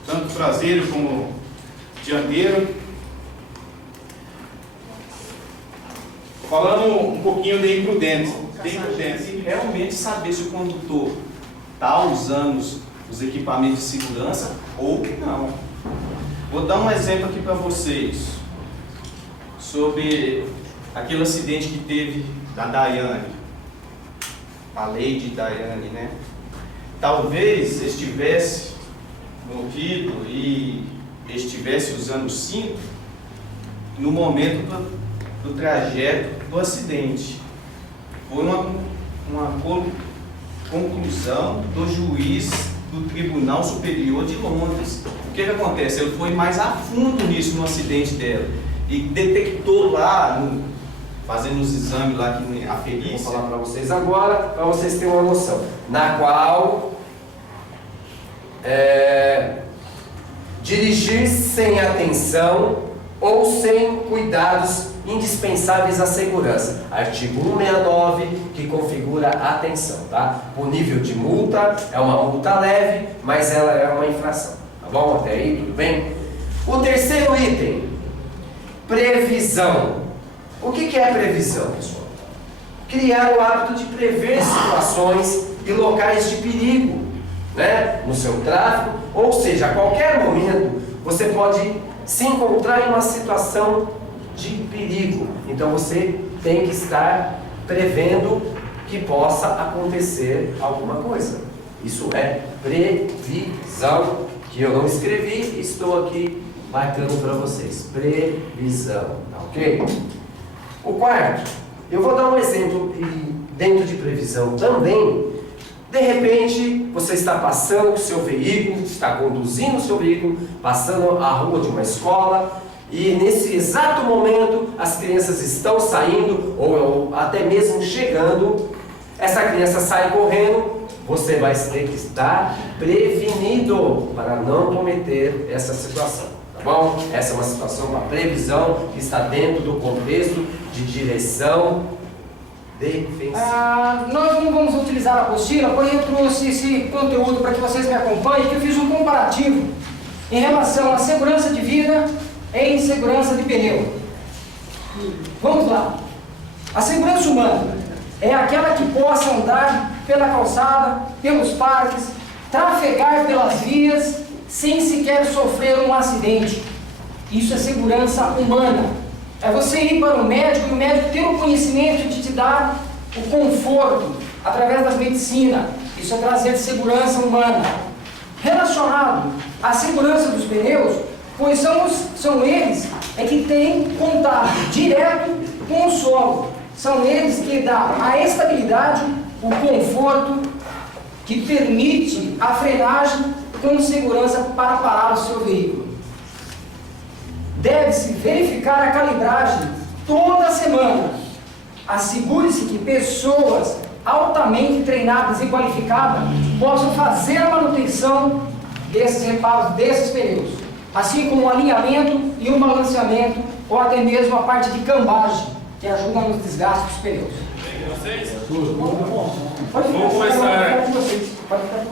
tanto traseiro como dianteiro. Falando um pouquinho de imprudência. E realmente saber se o condutor está usando os equipamentos de segurança ou não. Vou dar um exemplo aqui para vocês sobre aquele acidente que teve da Daiane, a Lady Daiane, né? Talvez estivesse morrido e estivesse usando o cinto no momento do trajeto do acidente. Foi uma conclusão do juiz do Tribunal Superior de Londres. O que acontece? Ele foi mais a fundo nisso no acidente dela e detectou lá fazendo os exames lá que a Vou perícia. falar para vocês agora, para vocês terem uma noção. Na qual dirigir sem atenção ou sem cuidados indispensáveis à segurança. Artigo 169, que configura a atenção, tá? O nível de multa é uma multa leve, mas ela é uma infração. Tá bom? Até aí, tudo bem? O terceiro item, previsão. O que é previsão, pessoal? Criar o hábito de prever situações e locais de perigo, né? No seu tráfego, ou seja, a qualquer momento você pode se encontrar em uma situação de perigo. Então você tem que estar prevendo que possa acontecer alguma coisa. Isso é previsão, que eu não escrevi, estou aqui marcando para vocês. Previsão, tá ok? O quarto, eu vou dar um exemplo dentro de previsão também. De repente, você está passando o seu veículo, está conduzindo o seu veículo, passando a rua de uma escola, e nesse exato momento as crianças estão saindo, ou até mesmo chegando, essa criança sai correndo, você vai ter que estar prevenido para não cometer essa situação, tá bom? Essa é uma situação, uma previsão que está dentro do contexto de direção defensiva. Nós não vamos utilizar a apostila, porém eu trouxe esse conteúdo para que vocês me acompanhem, que eu fiz um comparativo em relação à segurança de vida e segurança de pneu. Vamos lá. A segurança humana é aquela que possa andar pela calçada, pelos parques, trafegar pelas vias sem sequer sofrer um acidente. Isso é segurança humana. É você ir para o médico e o médico ter o conhecimento de te dar o conforto através das medicinas. Isso é trazer segurança humana. Relacionado à segurança dos pneus, pois são eles que têm contato direto com o solo. São eles que dão a estabilidade, o conforto, que permite a frenagem com segurança para parar o seu veículo. Deve-se verificar a calibragem toda semana. Assegure-se que pessoas altamente treinadas e qualificadas possam fazer a manutenção desses reparos, desses pneus, assim como o alinhamento e o balanceamento, ou até mesmo a parte de cambagem, que ajuda nos desgastes dos pneus. Vocês?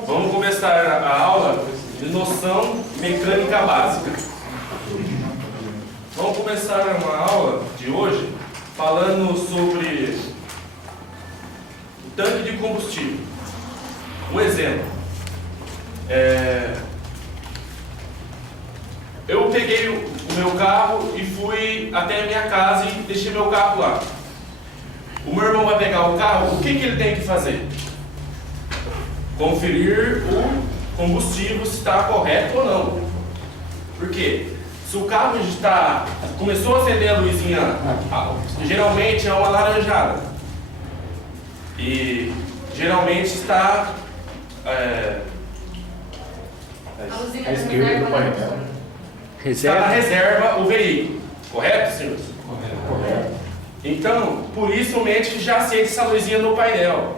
Vamos começar a aula de noção mecânica básica. Vamos começar uma aula de hoje falando sobre o tanque de combustível. Um exemplo. Eu peguei o meu carro e fui até a minha casa e deixei meu carro lá. O meu irmão vai pegar o carro, o que ele tem que fazer? Conferir o combustível se está correto ou não. Por quê? Se o carro começou a acender a luzinha, geralmente é uma laranjada. E geralmente está à esquerda do painel. Está na reserva o veículo. Correto, senhores? Correto. Então, por isso o médico já acende essa luzinha no painel.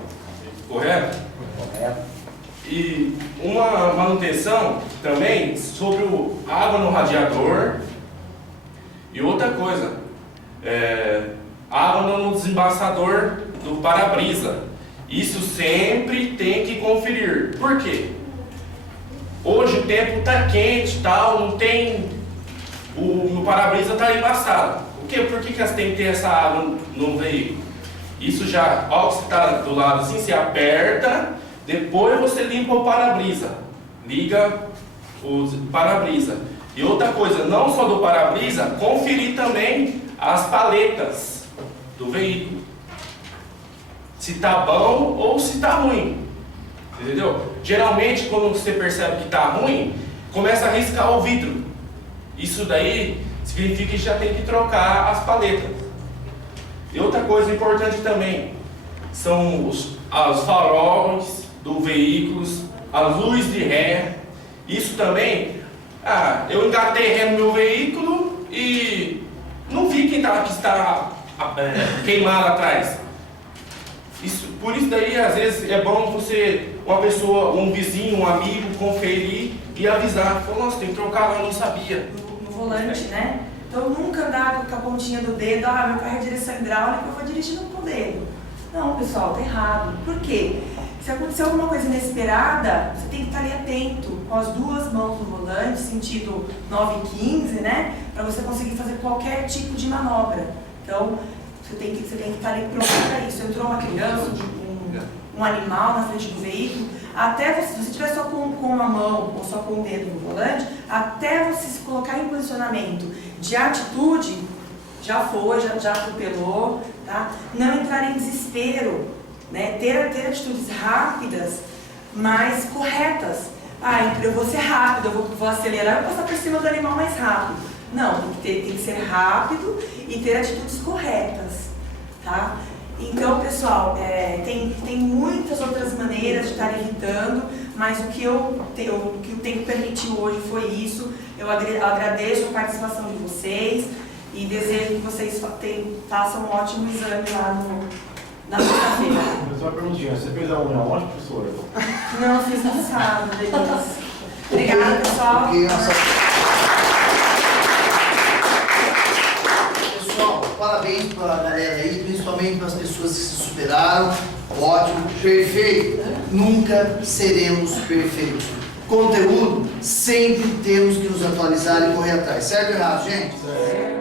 Correto? Correto. E uma manutenção também sobre a água no radiador. E outra coisa, água no desembaçador do para-brisa. Isso sempre tem que conferir. Por quê? Hoje o tempo está quente, tal, não tem. O para-brisa está embaçado. Por que você tem que ter essa água no veículo? Isso já, ó, você está do lado assim, você aperta, depois você limpa o para-brisa. Liga o para-brisa. E outra coisa, não só do para-brisa, conferir também as paletas do veículo. Se está bom ou se está ruim. Entendeu? Geralmente, quando você percebe que está ruim, começa a riscar o vidro. Isso daí significa que já tem que trocar as paletas. E outra coisa importante também são os faróis do veículo, a luz de ré. Isso também, eu engatei ré no meu veículo e não vi que está queimar lá atrás. Por isso daí, às vezes, é bom você, uma pessoa, um vizinho, um amigo, conferir e avisar. Falar, nossa, tem que trocar lá, eu não sabia. No volante, né? Então nunca andar com a pontinha do dedo, meu carro é direção hidráulica, eu vou dirigindo com o dedo. Não, pessoal, tá errado. Por quê? Se acontecer alguma coisa inesperada, você tem que estar ali atento, com as duas mãos no volante, sentido 9 e 15, né? Para você conseguir fazer qualquer tipo de manobra. Então, você tem que estar ali pronto para isso. Entrou uma criança, um animal na frente do veículo, até você, se você estiver só com uma mão ou só com o dedo no volante, até você se colocar em posicionamento de atitude, já foi, já atropelou, tá? Não entrar em desespero, né? Ter atitudes rápidas, mas corretas. Eu vou ser rápido, eu vou acelerar, eu vou passar por cima do animal mais rápido. Não, tem que ser rápido e ter atitudes corretas, tá? Então, pessoal, tem muitas outras maneiras de estar evitando, mas o que o tempo permitiu hoje foi isso. Eu agradeço a participação de vocês e desejo que vocês façam um ótimo exame lá na sexta-feira. Mas uma perguntinha, você fez a unha ontem, professora? Não, fiz no sábado, Denise. Obrigada, pessoal. Pessoal, parabéns para a galera aí, principalmente para as pessoas que se superaram. Ótimo, perfeito. Nunca seremos perfeitos. Conteúdo, sempre temos que nos atualizar e correr atrás. Certo ou errado, gente? Certo.